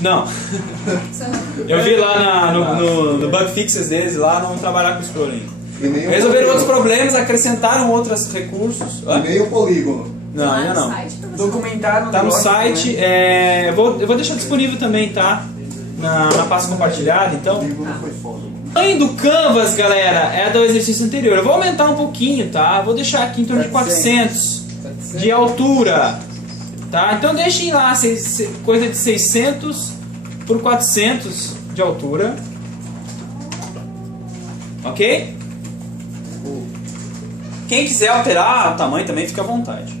Não. Eu vi lá no bug fixes deles, lá não trabalhar com scrolling. Resolveram outros problemas, acrescentaram outros recursos. E nem o polígono. Não, ainda não. Documentaram. Tá no site. Eu vou deixar disponível também, tá? Na pasta compartilhada, então. O tamanho do canvas, galera, é do exercício anterior. Eu vou aumentar um pouquinho, tá? Vou deixar aqui em torno de 400 de altura, tá? Então deixem lá coisa de 600 por 400 de altura, ok? Quem quiser alterar o tamanho também fica à vontade.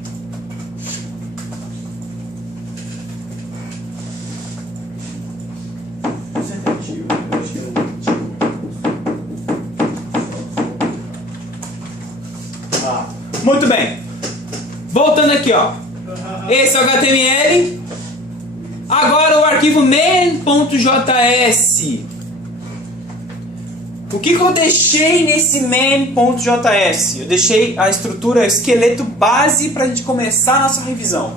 Muito bem. Voltando aqui, ó. Esse é o HTML. Agora o arquivo main.js. O que eu deixei nesse main.js? Eu deixei a estrutura, o esqueleto base para a gente começar a nossa revisão.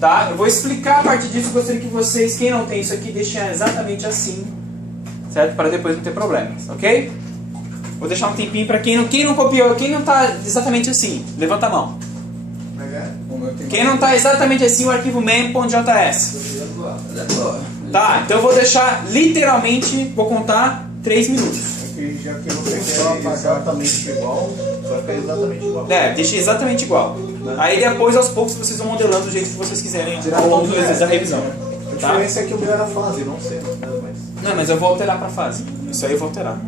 Tá? Eu vou explicar a partir disso. Gostaria que vocês, quem não tem isso aqui, deixem exatamente assim, certo? Para depois não ter problemas, ok? Vou deixar um tempinho para quem não copiou, quem não está exatamente assim, levanta a mão. Quem não está exatamente assim, o arquivo main.js. Tá, então eu vou deixar literalmente, vou contar 3 minutos. Já que você quer exatamente igual, vai ficar exatamente igual. Deixa exatamente igual. Aí depois, aos poucos, vocês vão modelando do jeito que vocês quiserem ao longo da revisão. A diferença é que o meu era fase, não sei. Não, mas eu vou alterar para fase. Isso aí eu vou alterar.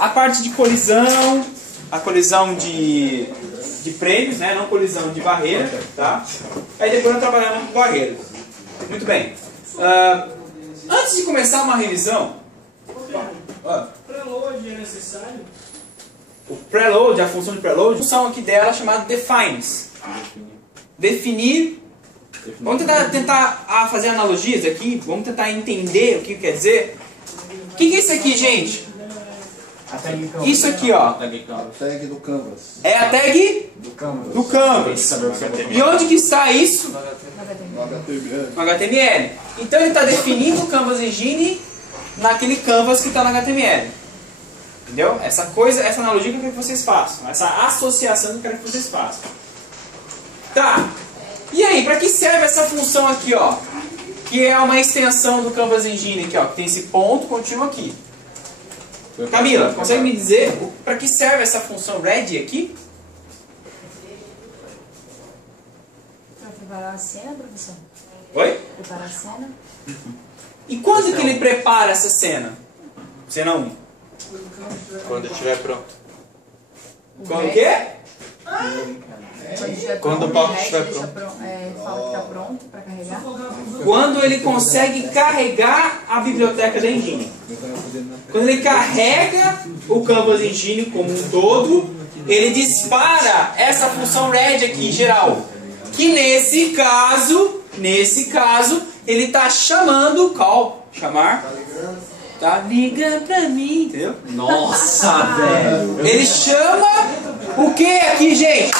A parte de colisão, a colisão de prêmios, né? Não colisão de barreira, tá? Aí depois nós trabalhamos com barreiras. Muito bem. Antes de começar uma revisão, Preload é necessário? o preload, a função de preload, a função aqui dela é chamada defines. Definir. Vamos tentar fazer analogias aqui. Vamos tentar entender o que quer dizer. O que é isso aqui, gente? Isso aqui, ó. A tag do canvas. É a tag do canvas. E onde que está isso? No HTML. Então ele está definindo o Canvas Engine naquele canvas que está no HTML. Entendeu? Essa analogia que eu quero que vocês façam. Essa associação que eu quero que vocês façam. Tá. E aí, para que serve essa função aqui, ó? Que é uma extensão do Canvas Engine aqui, ó. Que tem esse ponto contínuo aqui. Camila, consegue me dizer para que serve essa função ready aqui? Para preparar a cena, professor? Oi? Preparar a cena? E quando que ele prepara essa cena? Cena 1. Quando estiver pronto. Quando o quê? Quando o palco estiver pronto. Fala que está pronto para carregar. Quando ele consegue carregar a biblioteca da Engine. Quando ele carrega o Canvas Engine como um todo, ele dispara essa função ready aqui, geral. Que nesse caso, ele está chamando call. Chamar. Tá ligando pra mim, entendeu? Nossa, velho. Ele chama o que aqui, gente?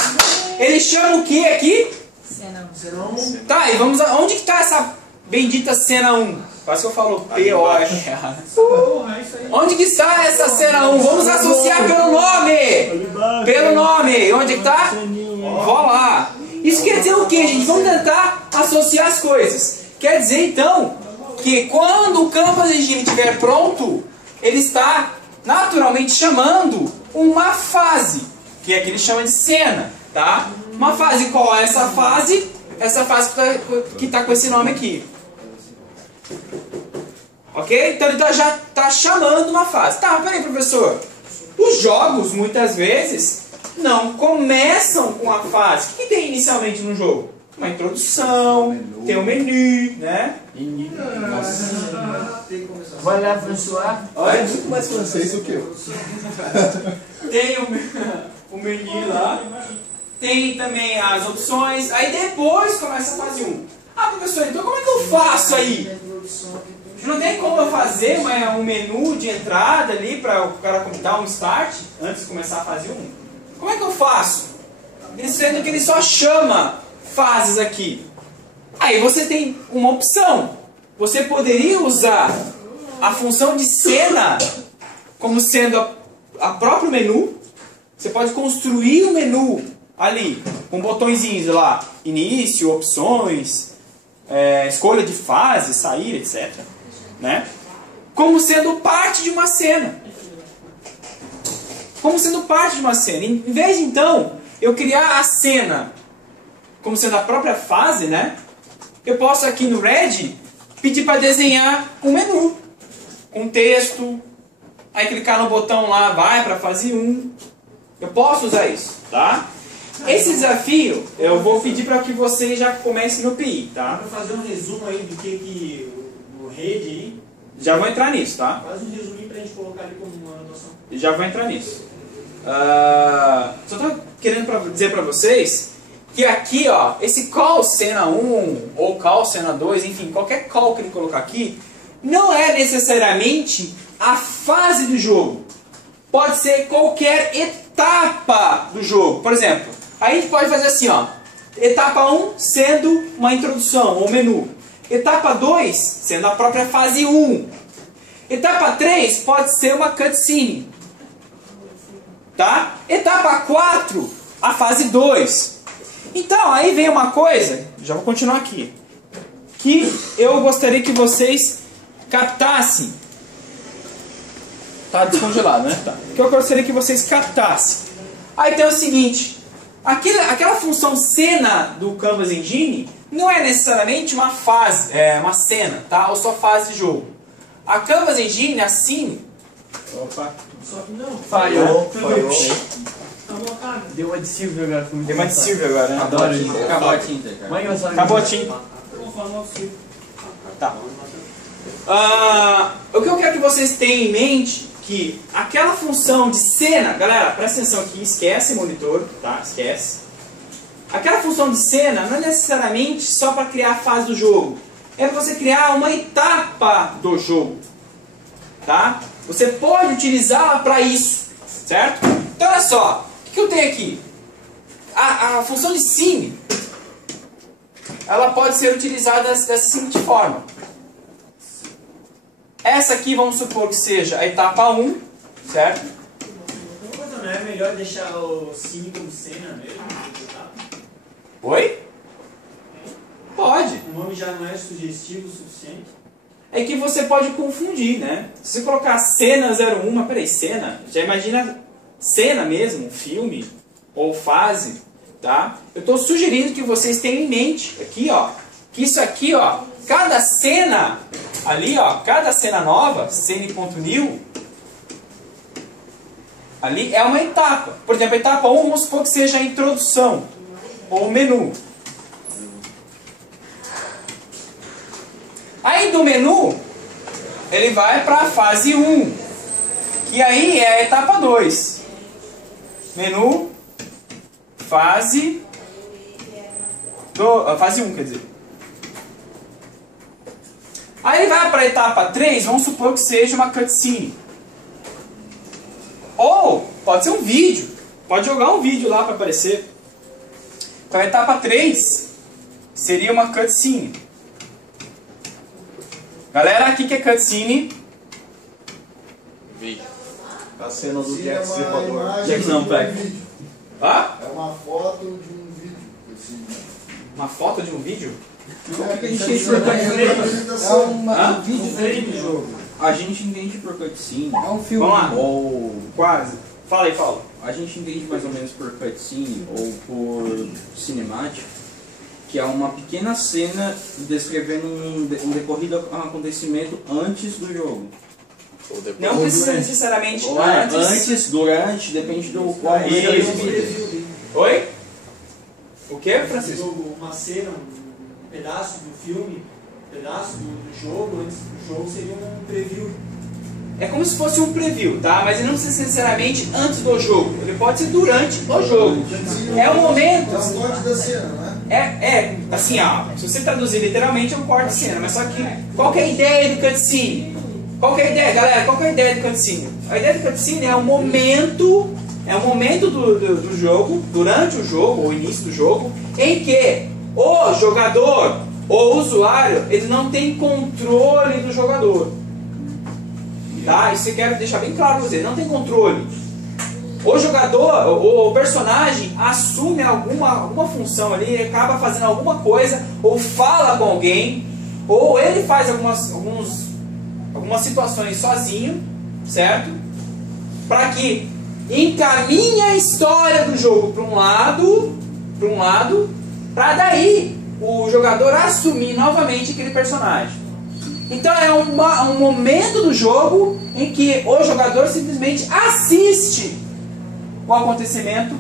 Ele chama o que aqui? Cena 1. Tá, e vamos onde que tá essa bendita cena 1? Quase que eu falo P-O-R. Onde que está essa cena 1? Vamos associar pelo nome! Pelo nome! Onde que tá? Vó lá. Isso quer dizer o que, gente? Vamos tentar associar as coisas. Quer dizer, então, que quando o Canvas Engine estiver pronto, ele está naturalmente chamando uma fase, que é que ele chama de cena, tá? Uma fase, qual é essa fase? Essa fase que está com esse nome aqui. Ok? Então ele já está chamando uma fase. Tá, peraí, professor. Os jogos, muitas vezes, não começam com a fase. O que tem inicialmente no jogo? Uma introdução, tem um menu, né? Vai lá, François. Olha, Muito mais francês do que eu. tem o menu lá. Tem também as opções. Aí depois começa a fase 1. Ah, professor, então como é que eu faço aí? Não tem como eu fazer um menu de entrada ali para o cara dar um start antes de começar a fase 1? Como é que eu faço? Sendo que ele só chama fases aqui. Aí você tem uma opção. Você poderia usar a função de cena como sendo a próprio menu. Você pode construir o menu ali, com botõezinhos lá, início, opções, escolha de fase, sair, etc. Né? Como sendo parte de uma cena. Como sendo parte de uma cena. Em vez de, então, eu criar a cena como sendo a própria fase, né? Eu posso aqui no Red pedir para desenhar um menu. Com texto. Aí clicar no botão lá, vai para a fase 1. Eu posso usar isso, tá? Esse desafio, eu vou pedir para que vocês já comecem no PI, tá? Para fazer um resumo aí do que o rede aí. Já vou entrar nisso, tá? Faz um resuminho para a gente colocar ali como uma anotação. Já vou entrar nisso. Só estou querendo dizer para vocês que aqui, ó, esse call cena 1 ou call cena 2, enfim, qualquer call que ele colocar aqui, não é necessariamente a fase do jogo. Pode ser qualquer etapa do jogo. Por exemplo, aí a gente pode fazer assim, ó. Etapa 1 sendo uma introdução ou menu. Etapa 2 sendo a própria fase 1. Etapa 3 pode ser uma cutscene. Tá? Etapa 4, a fase 2. Então, aí vem uma coisa, já vou continuar aqui, que eu gostaria que vocês captassem. Tá descongelado, né? Tá. Que eu gostaria que vocês captassem. Aí tem o seguinte, aquela função cena do Canvas Engine não é necessariamente uma fase, uma cena, tá? Ou só fase de jogo. A Canvas Engine, assim... Opa. Só que não. Falhou. Tá blocado. Deu uma de Silvio agora. Tem uma de Silvio agora, né? Adoro isso. Acabou a tinta, cara. Mãe, eu só Acabou a tinta. Eu vou falar o Silvio. Tá. O que eu quero que vocês tenham em mente que aquela função de cena, galera, presta atenção aqui, esquece monitor, tá? Esquece. Aquela função de cena não é necessariamente só para criar a fase do jogo. É para você criar uma etapa do jogo, tá? Você pode utilizá-la para isso, certo? Então olha só, o que eu tenho aqui? A função de scene, ela pode ser utilizada dessa seguinte forma. Essa aqui vamos supor que seja a etapa 1, certo? Então, não é melhor deixar o cine como cena mesmo? Oi? Pode. O nome já não é sugestivo o suficiente? É que você pode confundir, né? Se você colocar cena 01, mas peraí, cena? Já imagina cena mesmo, filme ou fase, tá? Eu estou sugerindo que vocês tenham em mente aqui, ó, que isso aqui, ó, cada cena ali, ó, cada cena nova, scene.new, ali é uma etapa. Por exemplo, a etapa 1, vamos supor que seja a introdução ou menu. Aí do menu, ele vai para a fase 1, que aí é a etapa 2. Menu, fase 1, quer dizer. Aí ele vai para a etapa 3, vamos supor que seja uma cutscene. Ou pode ser um vídeo, pode jogar um vídeo lá para aparecer. Então a etapa 3 seria uma cutscene. Galera, o que é cutscene? Vídeo. A cena do Sim, é Jack uma Stripador. imagem Jack não, de um pega. vídeo. Hã? É uma foto de um vídeo. Assim. Uma foto de um vídeo? É, que a gente tá fez jogando por a apresentação. Hã? Um vídeo do jogo. A gente entende por cutscene. É um filme. Vamos lá. Ou Quase. Fala aí, Paulo. a gente entende mais ou menos por cutscene ou por cinemático, que é uma pequena cena descrevendo um decorrido acontecimento antes do jogo. Ou depois. Não precisa necessariamente Ou antes, durante, depende do qual Isso. Oi? O que, Um Francisco? jogo, uma cena, um pedaço do filme, um pedaço do jogo, antes do jogo seria um preview. É como se fosse um preview, tá? Mas ele não precisa ser necessariamente antes do jogo. Ele pode ser durante o jogo. É o momento. É um corte da cena, né? Assim, ó, se você traduzir literalmente é um corte de cena, mas só que qual que é a ideia do cutscene? Qual que é a ideia, galera? Qual que é a ideia do cutscene? A ideia do cutscene é o momento do jogo, durante o jogo, ou início do jogo, em que o jogador o usuário ele não tem controle do jogador. Tá? Isso eu quero deixar bem claro para você, não tem controle. O jogador, o personagem assume alguma função ali, ele acaba fazendo alguma coisa, ou fala com alguém, ou ele faz algumas situações sozinho, certo? Para que encaminhe a história do jogo para um lado, para daí o jogador assumir novamente aquele personagem. Então é um momento do jogo em que o jogador simplesmente assiste o acontecimento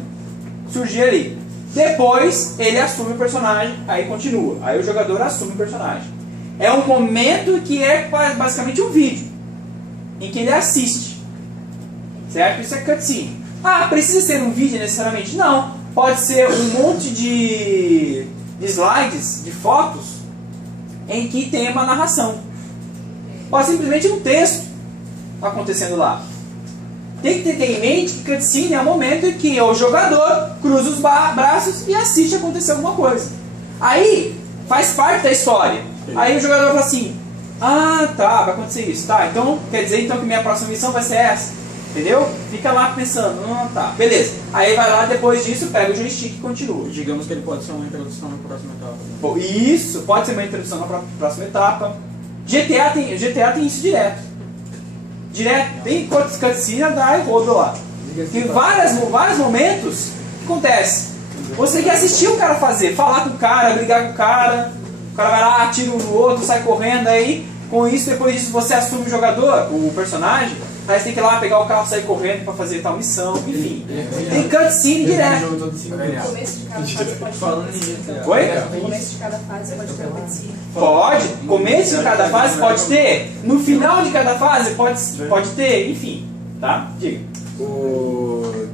surgir ali. Depois ele assume o personagem, aí continua. Aí o jogador assume o personagem. É um momento que é basicamente um vídeo, em que ele assiste. Certo? Isso é cutscene. Ah, precisa ser um vídeo necessariamente? Não. Pode ser um monte de slides, de fotos, em que tem uma narração. Pode simplesmente um texto acontecendo lá. Tem que ter em mente que cutscene é o momento em que o jogador cruza os braços e assiste acontecer alguma coisa. Aí faz parte da história. Aí o jogador fala assim: ah, tá, vai acontecer isso. Tá, então quer dizer então que minha próxima missão vai ser essa. Entendeu? Fica lá pensando: ah, tá, beleza. Aí vai lá, depois disso, pega o joystick e continua. Digamos que ele pode ser uma introdução na próxima etapa. Pô, isso, pode ser uma introdução na próxima etapa. GTA tem isso direto. Tem cutscene, dá e roda lá. Tem vários momentos que acontece. Você quer assistir o cara fazer, falar com o cara, brigar com o cara vai lá, atira um no outro, sai correndo, aí com isso, depois disso você assume o jogador, o personagem, aí você tem que ir lá pegar o carro, sair correndo pra fazer tal missão, enfim. Tem cutscene direto. No começo de cada fase pode ter. Oi? No começo de cada fase pode ter cutscene. Pode. Começo de cada fase pode ter. No final de cada fase pode ter, enfim. Tá? Diga.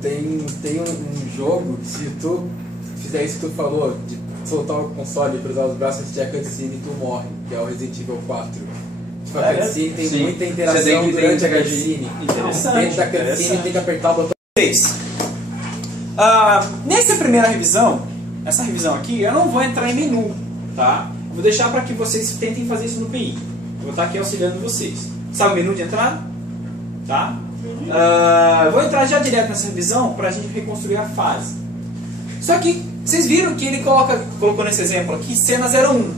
Tem um jogo que se tu fizer isso que tu falou, de soltar o console e cruzar os braços, assistir a cutscene e tu morre, que é o Resident Evil 4. Tipo, a cutscene tem muita interação durante a cutscene. Dentro da cutscene tem que apertar o botão. Nessa primeira revisão, essa revisão aqui, eu não vou entrar em menu, tá? Eu vou deixar para que vocês tentem fazer isso no PI. Eu vou estar aqui auxiliando vocês. Sabe o menu de entrada? Tá? Eu vou entrar já direto nessa revisão para a gente reconstruir a fase. Só que vocês viram que ele colocou nesse exemplo aqui cena 01.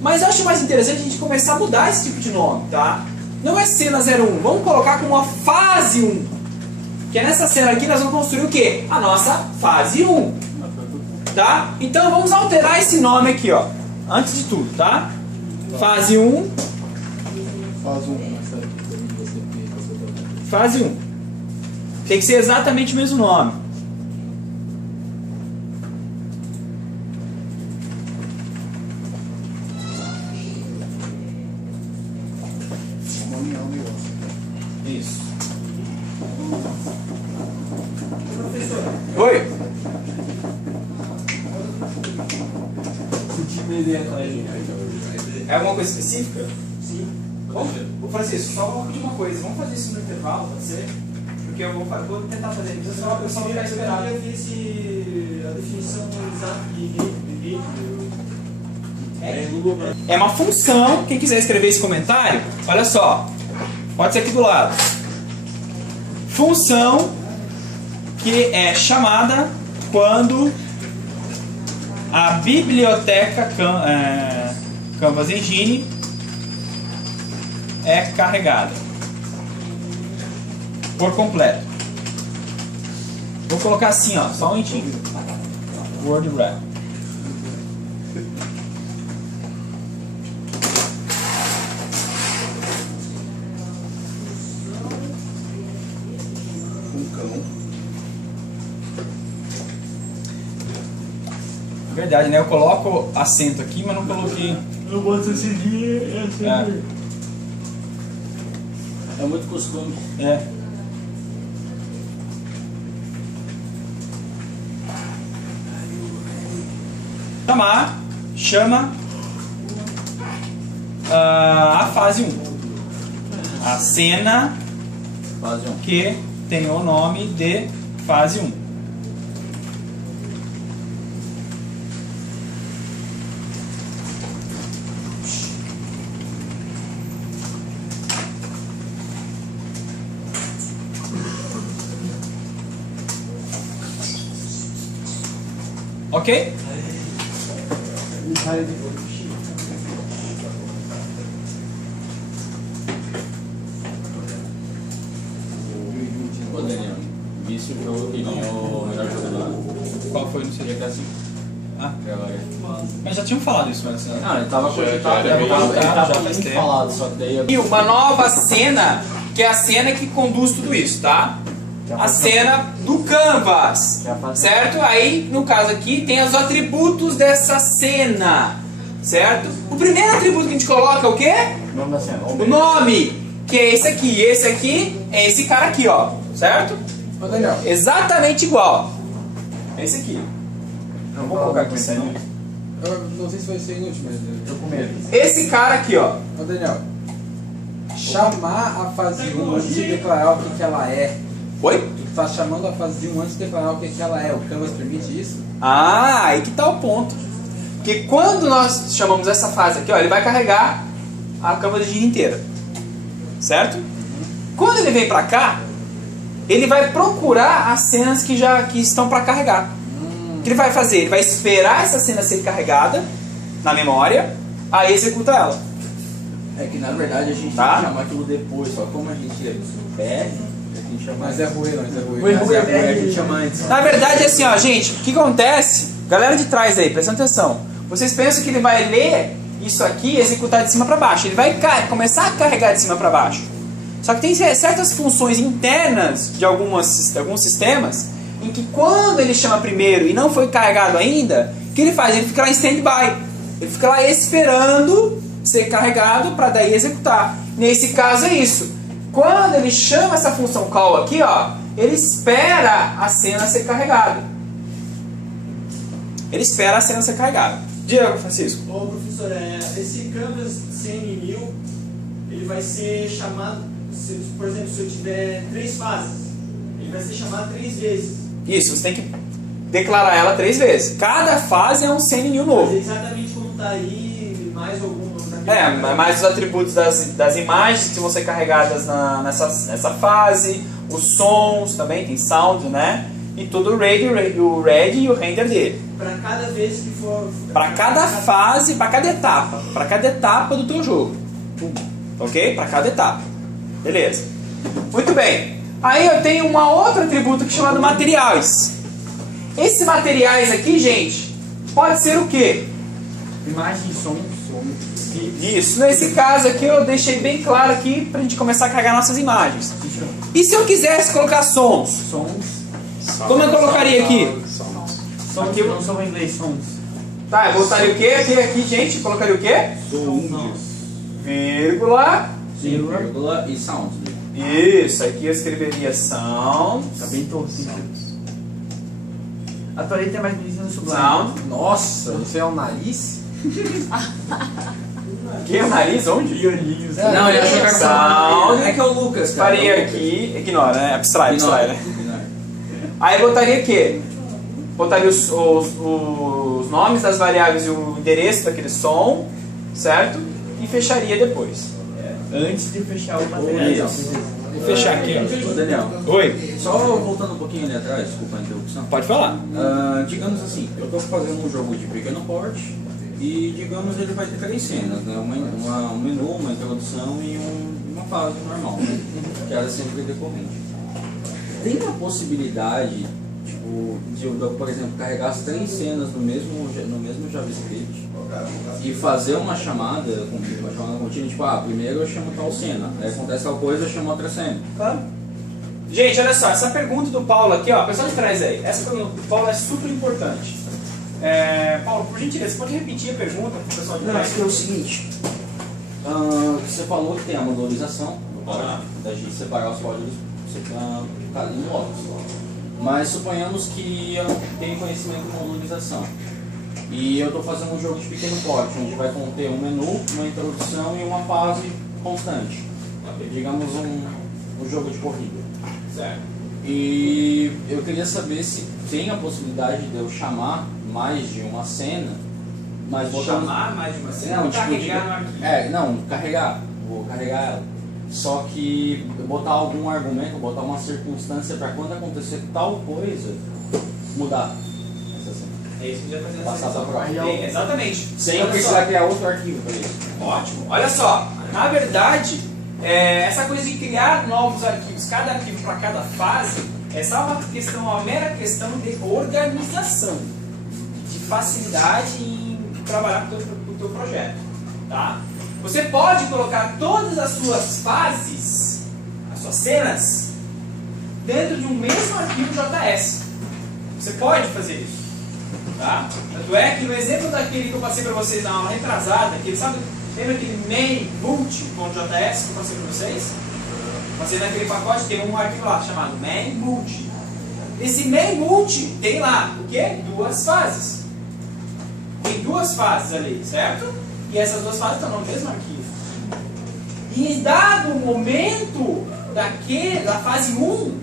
Mas eu acho mais interessante a gente começar a mudar esse tipo de nome, tá? Não é cena 01, vamos colocar como a fase 1. Que é nessa cena aqui nós vamos construir o quê? A nossa fase 1. Tá? Então vamos alterar esse nome aqui, ó. Antes de tudo, tá? Fase 1. Fase 1. Tem que ser exatamente o mesmo nome. Isso. Oi? É alguma coisa específica? Sim. Vou fazer isso, só vou pedir uma coisa. Vamos fazer isso no intervalo, pode ser? Porque eu vou tentar fazer isso. Eu só vou ficar esperado. Eu vi a definição exata de vídeo. É uma função. Quem quiser escrever esse comentário, olha só. Pode ser aqui do lado. Função que é chamada quando a biblioteca Canvas Engine é carregada por completo. Vou colocar assim, ó, só um momentinho. Word Wrap. Verdade, né? Eu coloco acento aqui, mas não coloquei. Eu boto esse dia É muito costume. É. Chama a fase 1. A cena Fase 1. que tem o nome de fase 1. Ok? Ô Daniel, disse o jogo que ganhou o melhor jogador. Qual foi no seu Seria que assim. Ah, Agora. mas já tinham falado isso antes, né? Não, ele tava cogitado, já ele tava faz muito tempo. falado, só que daí eu... E uma nova cena, que é a cena que conduz tudo isso, tá? A cena do canvas, certo? Aí, no caso aqui, tem os atributos dessa cena, certo? O primeiro atributo que a gente coloca é o quê? O nome da cena. O nome, que é esse aqui. Esse aqui é esse cara aqui, ó, certo? Ô Daniel, Exatamente igual. É esse aqui. Não vou colocar aqui senão. eu não sei se vai ser inútil, mas Tô com medo. Esse cara aqui, ó. Ô Daniel, chamar a fase 1 antes de declarar o que ela é. Oi? Tu tá chamando a fase 1 antes de declarar o que ela é. O Canvas permite isso? Ah, aí que tá o ponto. Porque quando nós chamamos essa fase aqui, ó, ele vai carregar a cama de giro inteira. Certo? Quando ele vem pra cá, ele vai procurar as cenas que estão para carregar. O que ele vai fazer? Ele vai esperar essa cena ser carregada na memória, aí executa ela. É que na verdade a gente Tá. tem que chamar aquilo depois, só como a gente é BR, a gente chama... Mas é ruim, mas é ruim. Mas é BR, a gente chama antes. Na verdade, é assim, ó, gente, o que acontece? Galera de trás aí, prestando atenção. Vocês pensam que ele vai ler isso aqui e executar de cima para baixo. Ele vai começar a carregar de cima para baixo. Só que tem certas funções internas de alguns sistemas em que quando ele chama primeiro e não foi carregado ainda, o que ele faz? Ele fica lá em stand-by. Ele fica lá esperando ser carregado para daí executar. Nesse caso é isso. Quando ele chama essa função call aqui, ó, ele espera a cena ser carregada. Ele espera a cena ser carregada. Diego, Francisco. Ô professor, esse Canvas CN1000, ele vai ser chamado, por exemplo, se eu tiver 3 fases, ele vai ser chamado 3 vezes. Isso, você tem que declarar ela 3 vezes. Cada fase é um CN1000 Mas é novo. exatamente como está aí, mais algum... Mais os atributos das imagens que vão ser carregadas nessa fase, os sons também, tem sound, né? E tudo o read e o render dele. Para cada vez que for... Para cada fase, para cada etapa do teu jogo. Ok? Para cada etapa. Beleza. Muito bem. Aí eu tenho um outro atributo que é chamado materiais. Esses materiais aqui, gente, pode ser o quê? Imagem, som. Isso. Nesse caso aqui eu deixei bem claro aqui pra gente começar a carregar nossas imagens. E se eu quisesse colocar sons? Sons. Como eu colocaria aqui? Sons que não são em inglês, sons. Tá, eu botaria o quê? Aqui, gente, colocaria o quê? Sons. Vírgula. Vírgula e sound. Isso, aqui eu escreveria sound. Tá bem torcido. A tua letra é mais bonita no Sublime. Sound. Nossa, isso é um nariz? Que o nariz? Onde? Não, ele achou que era Sound. É que é o Lucas, cara. Faria aqui. Ignora, né? Abstrai, né? Aí botaria o quê? Botaria os nomes das variáveis e o endereço daquele som, certo? E fecharia depois. Antes de fechar o material. Isso. Vou fechar aqui, ó. Ô, Daniel, Oi. só voltando um pouquinho ali atrás, desculpa a interrupção. Pode falar. Digamos assim, eu estou fazendo um jogo de pequeno porte e, digamos, ele vai ter 3 cenas, né? Um menu, uma introdução e uma fase normal, né? Que ela é sempre decorrente. Tem uma possibilidade, tipo, de eu, por exemplo, carregar as 3 cenas no mesmo JavaScript e fazer uma chamada contínua, tipo, primeiro eu chamo tal cena, aí acontece tal coisa, eu chamo outra cena. Claro. Gente, olha só, essa pergunta do Paulo aqui, ó, pessoal de trás aí, essa pergunta do Paulo é super importante. Paulo, por gentileza, você pode repetir a pergunta para o pessoal de Não, trás? acho que é o seguinte, você falou que tem a modularização, da gente separar os códigos em blocos. Mas suponhamos que eu tenho conhecimento de modularização. E eu estou fazendo um jogo de pequeno porte, onde vai conter um menu, uma introdução e uma fase constante. Digamos um jogo de corrida. Certo. E eu queria saber se tem a possibilidade de eu chamar mais de uma cena, mas Chamar mais de uma cena? Não, Carregar no arquivo. não, carregar. Vou carregar ela. Só que botar algum argumento, botar uma circunstância para quando acontecer tal coisa, mudar essa cena. É isso que já está fazendo. Passar para a próxima. Exatamente. Sem eu Olha precisar só. criar outro arquivo para isso. Ótimo. Olha só, na verdade, essa coisa de criar novos arquivos, cada arquivo para cada fase, é só uma mera questão de organização, de facilidade em trabalhar com o teu projeto. Tá? Você pode colocar todas as suas fases, as suas cenas, dentro de um mesmo arquivo JS. Você pode fazer isso. Tá? Tanto é que no exemplo daquele que eu passei para vocês na aula retrasada, lembra aquele main.boot.js que eu passei para vocês? Passei naquele pacote, tem um arquivo lá chamado main.boot. Esse main.boot tem lá o quê? 2 fases. Tem 2 fases ali, certo? E essas 2 fases estão no mesmo arquivo. E em dado momento da fase 1,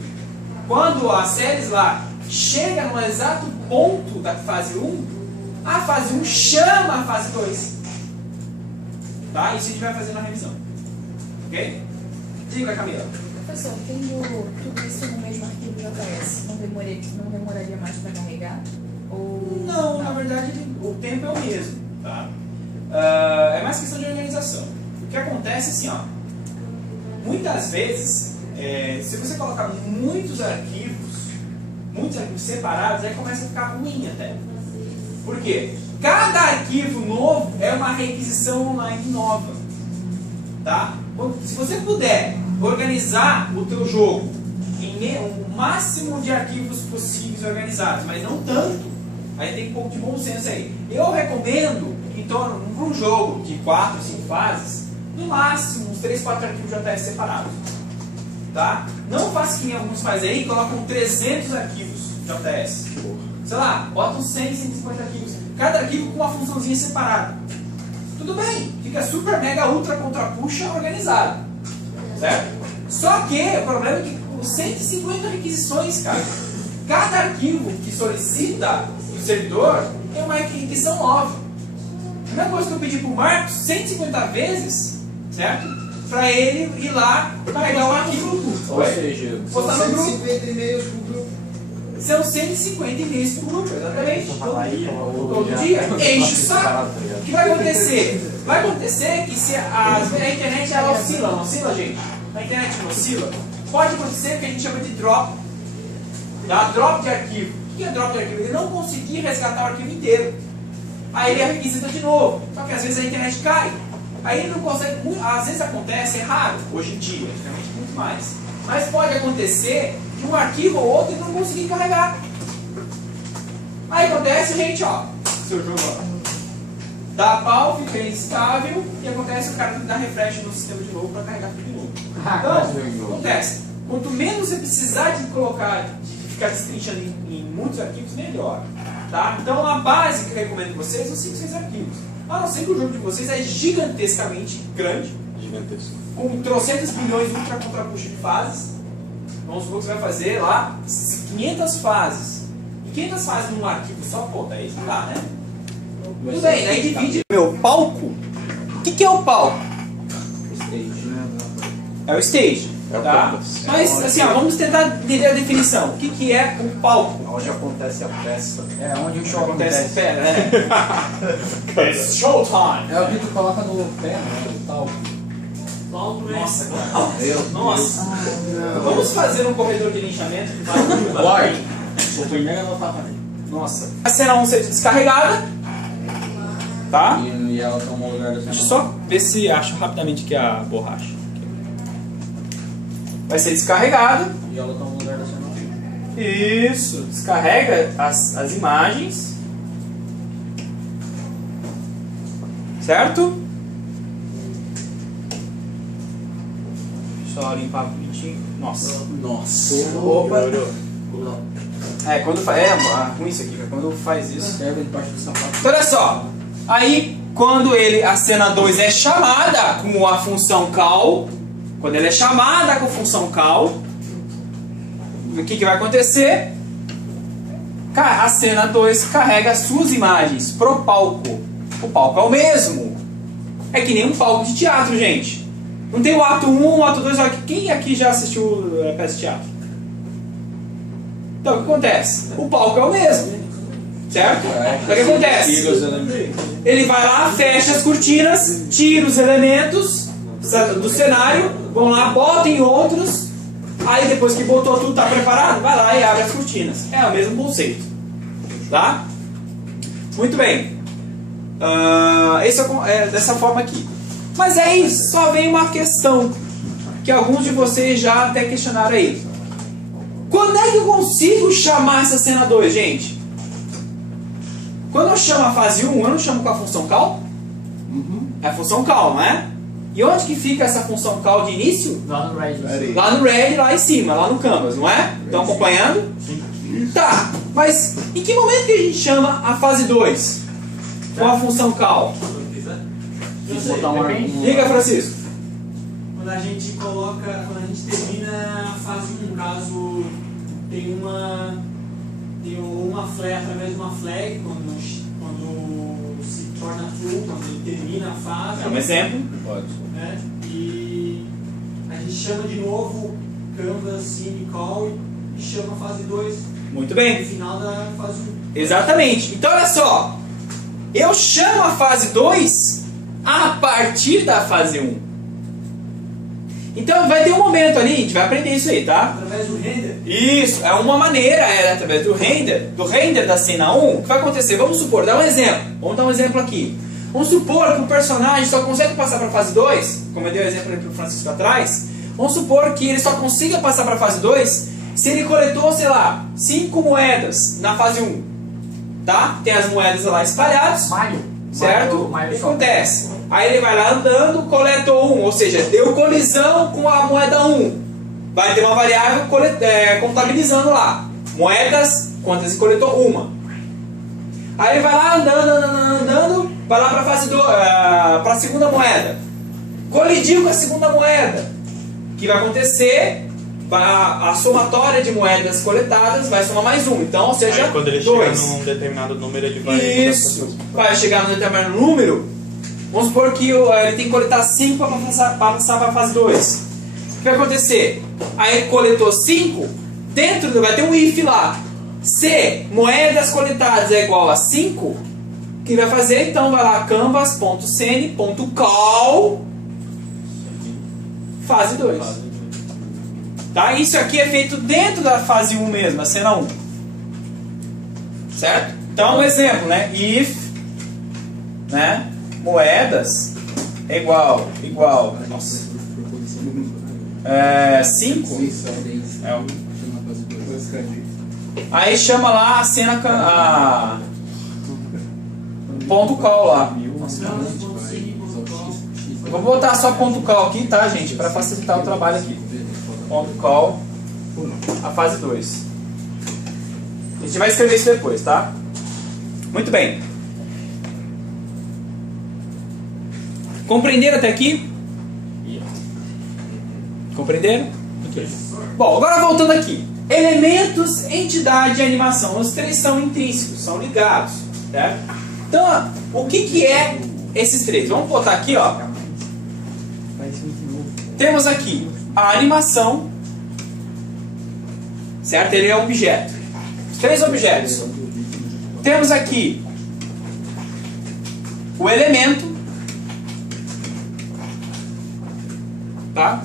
quando as séries lá chega no exato ponto da fase 1, a fase 1 chama a fase 2. Tá? Isso a gente vai fazer na revisão. Ok? Diga, Camila. Professor, tendo tudo isso no mesmo arquivo JS, não demoraria mais para carregar? Ou... Não, na verdade o tempo é o mesmo. Tá? É mais questão de organização. O que acontece é assim, ó, muitas vezes, se você colocar muitos arquivos separados, aí começa a ficar ruim até. Por quê? Cada arquivo novo é uma requisição online nova. Tá? Se você puder organizar o teu jogo em o máximo de arquivos possíveis organizados, mas não tanto, aí tem um pouco de bom senso aí. Eu recomendo, em torno de um jogo de 4 ou 5 fases, no máximo uns 3, 4 arquivos JS separados. Tá? Não faça que nem alguns fazem aí, colocam 300 arquivos JS. Sei lá, botam 100, 150 arquivos. Cada arquivo com uma funçãozinha separada. Tudo bem, fica super, mega, ultra, contra puxa organizado. Certo? Só que o problema é que com 150 requisições, cara, cada arquivo que solicita o servidor é uma requisição nova. A primeira coisa que eu pedi para o Marcos 150 vezes, certo? Para ele ir lá carregar o arquivo no grupo. Ou seja, postar no grupo. 150 e-mails pro grupo. São 150 e-mails para o grupo, exatamente. Todo dia. Enche o saco. O que vai acontecer? Vai acontecer que se a internet ela oscila, não oscila, gente? A internet não oscila. Pode acontecer o que a gente chama de drop. Tá? Drop de arquivo. O que é drop de arquivo? Ele não conseguir resgatar o arquivo inteiro. Aí ele requisita de novo. Só que às vezes a internet cai. Aí ele não consegue. Às vezes acontece, é raro, hoje em dia, geralmente muito mais. Mas pode acontecer de um arquivo ou outro ele não conseguir carregar. Aí acontece, gente, ó, seu jogo ó, dá pau, fica instável e acontece o cara tem que dar refresh no sistema de novo para carregar tudo de novo. Então, acontece. Quanto menos você precisar de colocar, de ficar destrinchando em muitos arquivos, melhor. Tá? Então a base que eu recomendo para vocês são 5, 6 arquivos. A não ser que o jogo de vocês é gigantescamente grande, gigantesco. com trocentas bilhões ultra contra puxa de fases. Vamos supor que você vai fazer lá 500 fases. E 500 fases num arquivo só, pô, daí não dá, né? Tudo bem, daí divide. Meu, palco. O que é o palco? Stage. É o stage. Tá? Mas assim, ó, vamos tentar entender a definição. O que é o palco? Onde acontece a festa. É onde o show Acontece acontece. pé, né? It's showtime! É o que tu coloca no pé, né? O talco. Nossa, cara. Nossa. Vamos fazer um corredor de linchamento que vai. Vai! O primeiro não tá fazendo. Nossa. A cena 1 ser descarregada. Tá? E ela tomou o lugar da Deixa eu só ver se acho rapidamente que é a borracha. Vai ser descarregada. E ela tomou o lugar da cena. Isso. Descarrega as imagens. Certo? Só limpar bonitinho. Nossa. Nossa. Opa. Quando faz. Com isso aqui, quando faz isso. Serve debaixo do sapato. Então, olha só. Aí, quando a cena 2 é chamada com a função call, quando ela é chamada com a função call, o que vai acontecer? A cena 2 carrega as suas imagens pro palco. O palco é o mesmo. É que nem um palco de teatro, gente. Não tem o ato 1, o ato 2. Quem aqui já assistiu peça de teatro? Então, o que acontece? O palco é o mesmo. Certo? Então o que acontece? Tira os elementos. Ele vai lá, fecha as cortinas, tira os elementos do cenário, vão lá, bota em outros, aí depois que botou tudo, está preparado, vai lá e abre as cortinas. É o mesmo conceito. Tá? Muito bem. Esse é dessa forma aqui. Mas aí só vem uma questão que alguns de vocês já até questionaram aí. Quando é que eu consigo chamar essa cena 2, gente? Quando eu chamo a fase 1, eu não chamo com a função call? É a função call, não é? E onde que fica essa função call de início? Lá no Ready. Lá no Ready, lá em cima, lá no Canvas, não é? Estão acompanhando? Sim. Tá, mas em que momento que a gente chama a fase 2? Com a função call? Diga, Francisco. Quando a gente termina a fase 1, caso tem uma flag, através de uma flag, quando se torna true, quando ele termina a fase. É um exemplo. Pode. Né? E a gente chama de novo Canvas, Scene, Call e chama a fase 2 Muito bem. no final da fase 1. Exatamente. Então olha só. Eu chamo a fase 2 a partir da fase 1. Então vai ter um momento ali, a gente vai aprender isso aí, tá? Através do render. Isso, é uma maneira, através do render da cena 1, o que vai acontecer? Vamos supor, dá um exemplo. Vamos dar um exemplo aqui. Vamos supor que o personagem só consegue passar para a fase 2, como eu dei o exemplo para o Francisco atrás. Vamos supor que ele só consiga passar para a fase 2 se ele coletou, sei lá, 5 moedas na fase 1. Tá? Tem as moedas lá espalhadas, certo? O que acontece? Aí ele vai lá andando, coletou 1, ou seja, deu colisão com a moeda 1. Vai ter uma variável contabilizando lá. Moedas, quantas ele coletou? 1. Aí ele vai lá andando, vai lá para a fase 2, para a segunda moeda. Colidiu com a segunda moeda. O que vai acontecer? A somatória de moedas coletadas vai somar mais 1. Então, ou seja, aí, quando ele 2. chegar num determinado número, ele vai... Isso. Vai chegar num determinado número. Vamos supor que ele tem que coletar 5 para passar para a fase 2. O que vai acontecer? Aí ele coletou 5, dentro vai ter um if lá. Se moedas coletadas é igual a 5, o que vai fazer? Então vai lá, canvas.scene.call fase 2. Tá? Isso aqui é feito dentro da fase 1 mesmo, a cena 1. Certo? Então, um exemplo, né? If, né? Moedas é igual, nossa. 5. Aí chama lá a cena ponto call lá. Nossa, vou botar só ponto call aqui, tá, gente? Para facilitar o trabalho aqui. Ponto call, a fase 2. A gente vai escrever isso depois, tá? Muito bem. Compreenderam até aqui? Compreenderam? Okay. Bom, agora voltando aqui. Elementos, entidade e animação. Os três são intrínsecos, são ligados. Certo? Então, o que é esses três? Vamos botar aqui, ó. Temos aqui a animação, certo? Ele é um objeto. Os três objetos. Temos aqui o elemento, tá?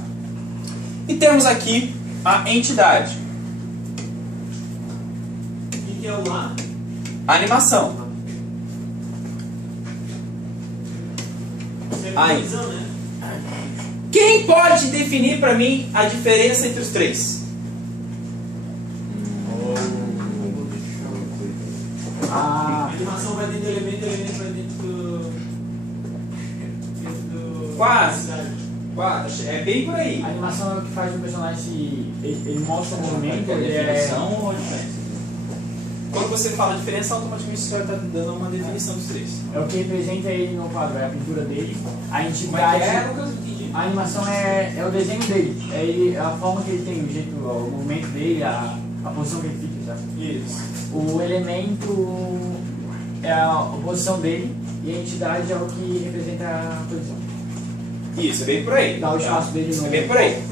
E temos aqui a entidade. O que é o lá? A animação. Aí. Né? Quem pode definir para mim a diferença entre os três? A animação vai dentro do elemento, o elemento vai dentro do... Quase. É bem por aí. A animação é o que faz o personagem, ele mostra o movimento, ele definição ou a diferença? Quando você fala diferença, automaticamente você está dando uma definição dos três. é o que representa ele no quadro, é a pintura dele, a Como entidade. é que é, Lucas? Entendi. A animação é o desenho dele, é a forma que ele tem, o jeito, o movimento dele, a posição que ele fica, sabe? Isso. O elemento é a posição dele e a entidade é o que representa a posição. Isso, é bem por aí. Dá o espaço dele no... É bem por aí.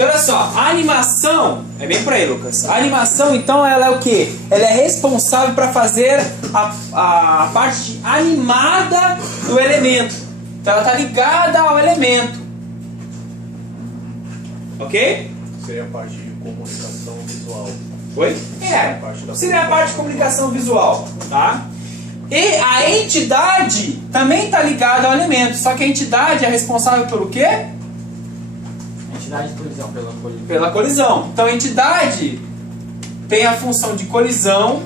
Então olha só, a animação, é bem por aí, Lucas. A animação, então, ela é o quê? Ela é responsável para fazer a parte animada do elemento. Então ela está ligada ao elemento. Ok? Seria a parte de comunicação visual. Oi? Seria a parte de comunicação visual, tá? E a entidade também está ligada ao elemento, só que a entidade é responsável pelo quê? Entidade de colisão, pela colisão. Pela colisão. Então a entidade tem a função de colisão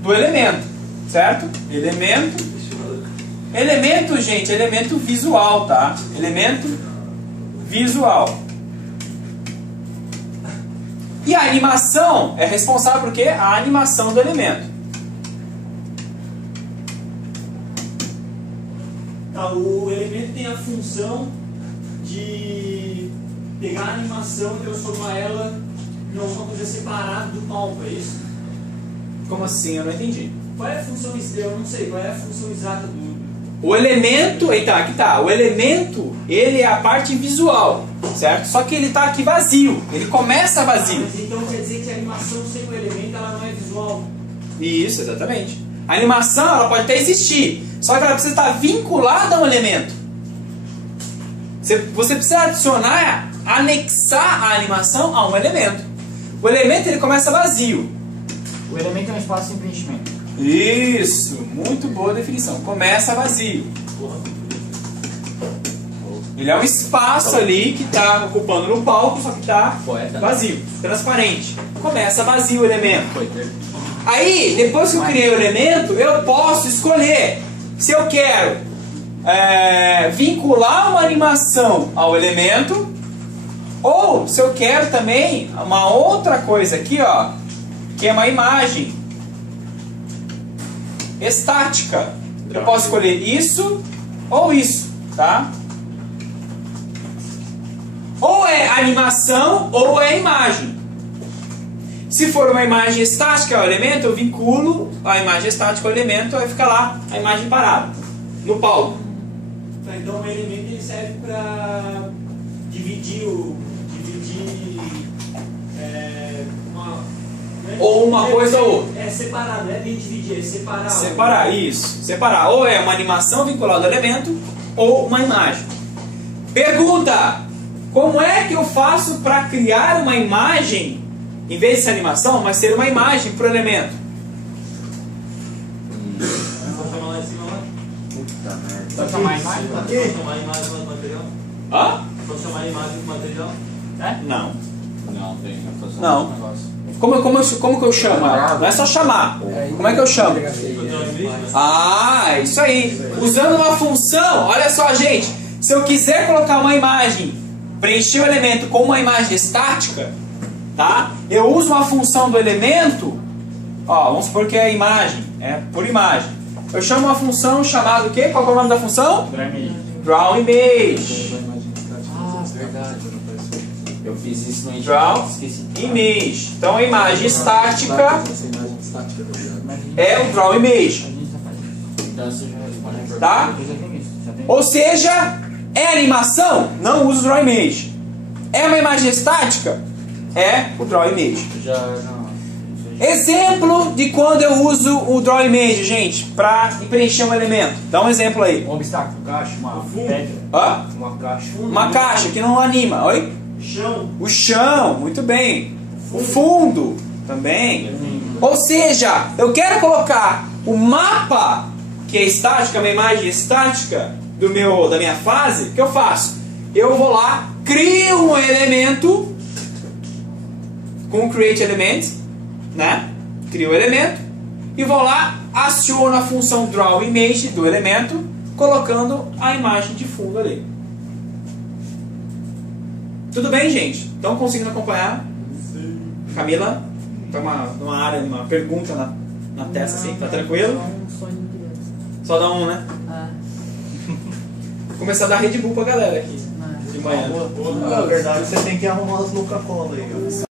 do elemento, certo? Elemento, gente, elemento visual, tá? Elemento visual. E a animação é responsável por quê? A animação do elemento. Tá, o elemento tem a função de pegar a animação e transformar ela em alguma coisa separada do palco, é isso? Como assim? Eu não entendi. Qual é a função, eu não sei, qual é a função exata do... O elemento, eita, aqui tá, o elemento, ele é a parte visual, certo? Só que ele tá aqui vazio, ele começa vazio. Mas então quer dizer que a animação sem o elemento, ela não é visual? Isso, exatamente. A animação, ela pode até existir, só que ela precisa estar vinculada a um elemento. Você precisa adicionar, anexar a animação a um elemento. O elemento, ele começa vazio. O elemento é um espaço sem preenchimento. Isso, muito boa definição. Começa vazio. Ele é um espaço ali que está ocupando no palco, só que está vazio, transparente. Começa vazio o elemento. Aí, depois que eu criei o elemento, eu posso escolher se eu quero vincular uma animação ao elemento, ou se eu quero também uma outra coisa aqui, ó, que é uma imagem estática. Eu posso escolher isso ou isso, tá? Ou é animação ou é imagem. Se for uma imagem estática ao elemento, eu vinculo a imagem estática ao elemento, aí fica lá a imagem parada no palco. Tá, então o elemento ele serve para dividir ou uma coisa ou outra. É separar, não é bem dividir, é separar. Separar, isso. Separar. Ou é uma animação vinculada ao elemento, ou uma imagem. Pergunta: como é que eu faço para criar uma imagem, em vez de ser animação, mas ser uma imagem para o elemento? Vou chamar lá em cima lá. Puta merda. Só chamar a imagem? Vou chamar a imagem lá do material? Hã? Vou chamar a imagem do material? Não. Não, tem que fazer Não. um negócio. Como que eu chamo? Não é só chamar. Como é que eu chamo? Ah, isso aí. Usando uma função, olha só, gente. Se eu quiser colocar uma imagem, preencher o elemento com uma imagem estática, tá? Eu uso uma função do elemento, ó, vamos supor que é imagem, por imagem. Eu chamo uma função chamada o quê? Qual é o nome da função? Draw Image. Ah, verdade. Eu fiz isso no Draw Image. Então a imagem estática é o Draw Image. Então você já responde a pergunta. Tá? Ou seja, é animação? Não usa o Draw Image. É uma imagem estática? É o Draw Image. Exemplo de quando eu uso o Draw Image, gente, para preencher um elemento. Dá um exemplo aí. Um obstáculo, caixa, uma pedra. Hã? Uma caixa. Uma caixa que não anima. Oi? Chão. O chão, muito bem. O fundo, também. Ou seja, eu quero colocar o mapa, que é estática, uma imagem estática da minha fase. O que eu faço? Eu vou lá, crio um elemento com o Create Element, né? Crio o elemento e vou lá, aciono a função Draw Image do elemento, colocando a imagem de fundo ali. Tudo bem, gente? Estão conseguindo acompanhar? Camila? Tá uma pergunta na testa assim, tá tranquilo? Só dá um, né? Vou começar a dar Red Bull pra galera aqui. De manhã. Na verdade, você tem que arrumar as Coca-Cola aí.